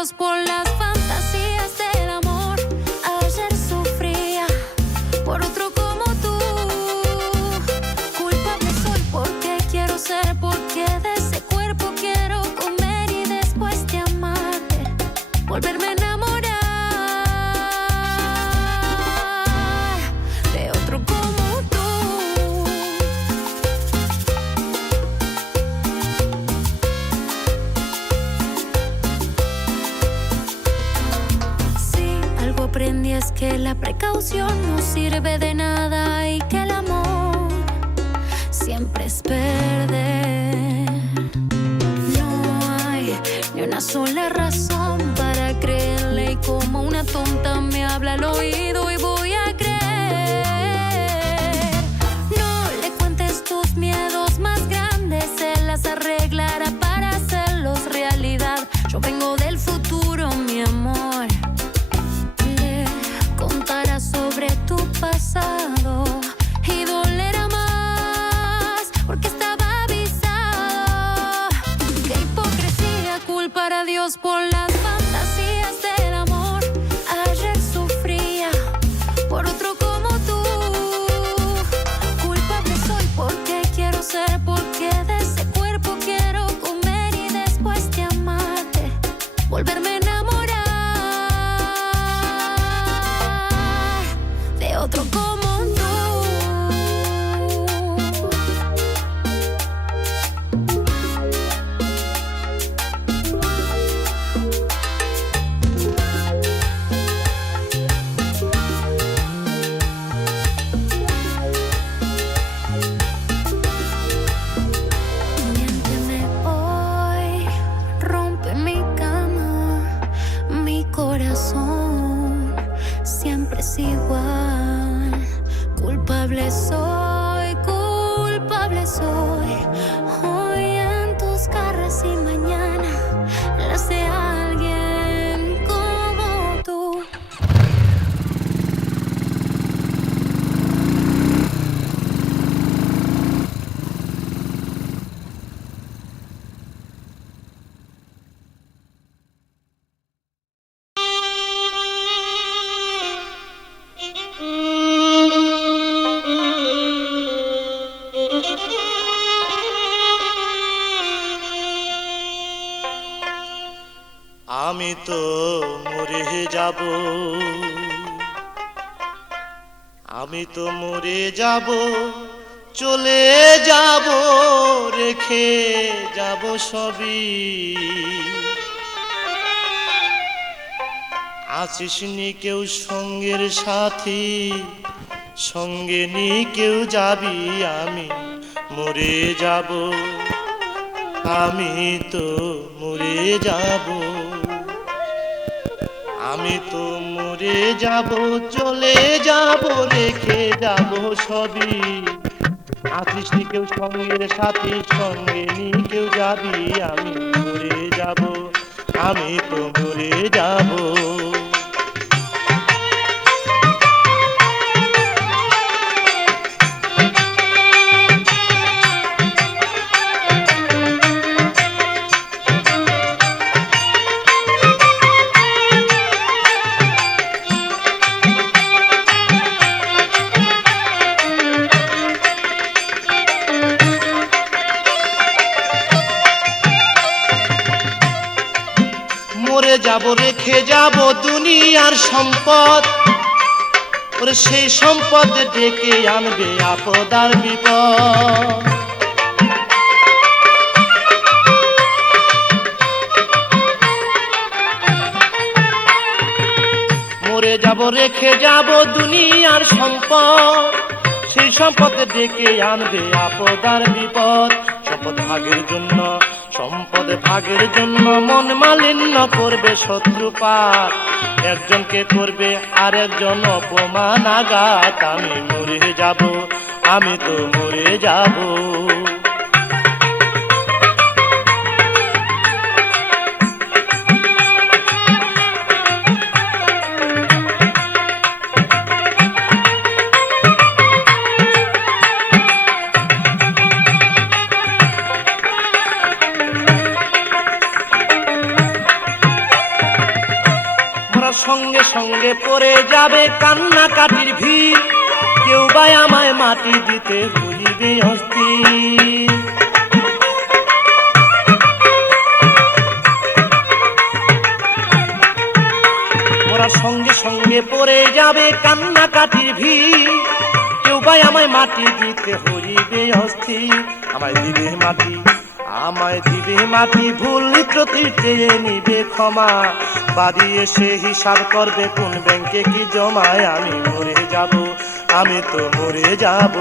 Dios por las fantasías del amor. Ayer sufría por otro como tú. Culpable soy porque quiero ser, porque de ese cuerpo quiero comer y después de amarte volverme a enamorar de otro como tú. Sí, algo aprendí es que la precaución no sirve de nada y que el amor siempre es perder. No hay ni una sola razón para creerle y como una tonta me habla al oído y voy a creer. No le cuentes tus miedos más grandes, él las arreglará para hacerlos realidad. Yo vengo del futuro, mi amor. Le contará sobre tu pasado y dolerá más porque estaba avisado. Qué hipocresía culpar a Dios por las fantasías del amor. Ayer sufría por otro como tú. Culpable soy porque quiero ser, porque de ese cuerpo quiero comer y después de amarte volverme a enamorar de otro como tú. Miénteme hoy, rompe mi cama, mi corazón siempre es igual. Culpable soy, culpable soy. Hoy en tus garras y mañana las de alguien como tú. আমি তো মরে যাব, আমি তো মরে যাব, চলে যাব, রেখে যাব সবই। আছিস নি কেউ সঙ্গের সাথী, সঙ্গে নি কেউ যাবি, আমি মরে যাব, আমি তো মরে যাব, আমি তো মরে যাব, চলে যাব, রেখে যাব সবই। আছিস নি কেউ সঙ্গের সাথী, সঙ্গে নি কেউ যাবি, আমি মরে যাব, আমি তো মরে যাব। মরে যাব, রেখে যাব দুনিয়ার সম্পদ, ওরে সেই সম্পদ ডেকে আনবে আপদ আর বিপদ। মরে যাব, রেখে যাব দুনিয়ার সম্পদ, সেই সম্পদ ডেকে আনবে আপদ আর বিপদ। সম্পদ ভাগের জন্য, সম্পদ ভাগের জন্য মন মালিন্য করবে শত্রুপাত, একজনকে করবে আর একজন অপমান আঘাত। আমি মরে যাব, আমি তো মরে যাব। সঙ্গে সঙ্গে পড়ে যাবে কান্নাকাটির ভিড়, কেউ বা আমায় মাটি দিতে হইবে অস্থির। মরার সঙ্গে সঙ্গে পড়ে যাবে কান্নাকাটির ভিড়, কেউ বা আমায় মাটি দিতে হইবে অস্থির। আমায় দিবে মাটি, আমায় দিবে মাটি, ভুল ত্রুটি চেয়ে নিবে ক্ষমা, বাড়ি এসে হিসাব করবে কোন ব্যাংকে কি জমায়। আমি মরে যাব, আমি তো মরে যাব।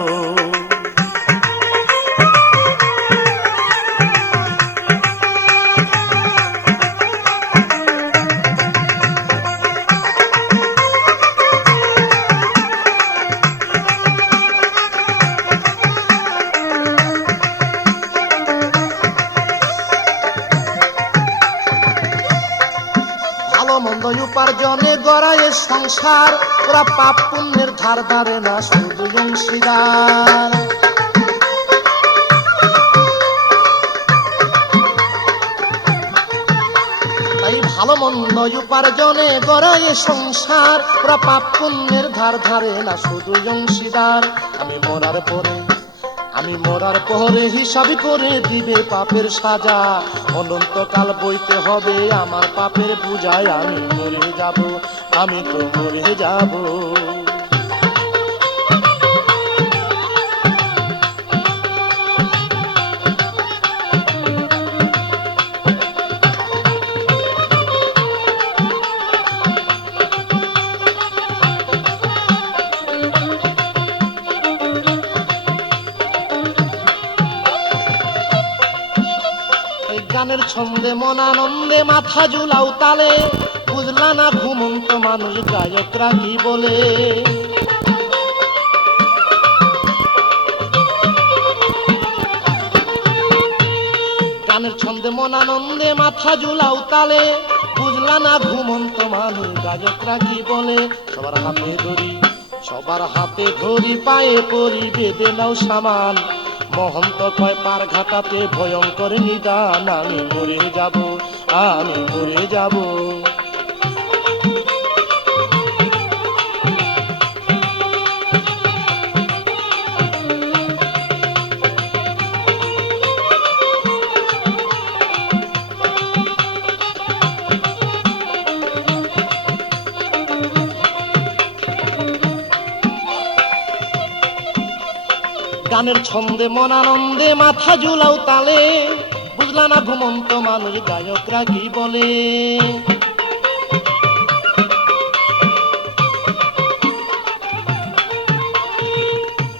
মন্দ উপার্জনে গড়ায় সংসার, ওরা পাপ পুণ্যের ধার ধারে না, শুধু অংশীদার। তাই ভালো মন্দ উপার্জনে গড়ায় সংসার, ওরা পাপ পুণ্যের ধার ধারে না, শুধু অংশীদার। আমি মরার পরে হিসাব করে দিবে পাপের সাজা, অনন্তকাল বইতে হবে আমার পাপের বোঝায়। আমি মরে যাব, আমি তো মরে যাব। গানের ছন্দে মন আনন্দে মাথা ঝুলাও তালে, বুঝলা না ঘুমন্ত মানুষ গায়করা কি বলে। গানের ছন্দে মন আনন্দে মাথা ঝুলাও তালে, বুঝলা না ঘুমন্ত মানুষ গায়করা কি বলে। সবার হাতে ধরি, সবার হাতে ধরি, পায়ে পরি বেঁধে নাও সামান, মহন্ত কয় পার ঘাটাতে ভয়ঙ্কর নিদান। আমি মরে যাব, আমি মরে যাব। গানের ছন্দে মন আনন্দে মাথা ঝুলাও তালে, বুঝলা না ঘুমন্ত মানুষ গায়করা কি বলে।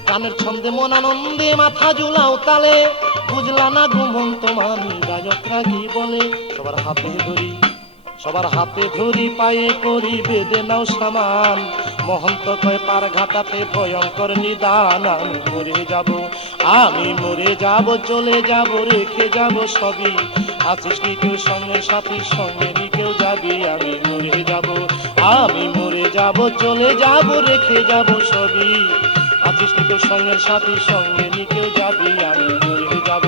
গানের ছন্দে মন আনন্দে মাথা ঝুলাও তালে, বুঝলা না ঘুমন্ত মানুষ গায়করা কি বলে। সবার হাতে ধরি, সবার হাতে ধরি, পায়ে করি বেঁধে নাও সামান, মহন্ত কয় পার ঘাটাতে ভয়ঙ্কর নিদান। আমি মরে যাব, আমি মরে যাব, চলে যাব, রেখে যাব সবই, আছিস নি কেউ সঙ্গে সাথীর সঙ্গে নি কেউ যাবি। আমি মরে যাব, আমি মরে যাব, চলে যাব, রেখে যাব সবই, আছিস নি কেউ সঙ্গে সাথীর সঙ্গে নি কেউ যাবি। আমি মরে যাব।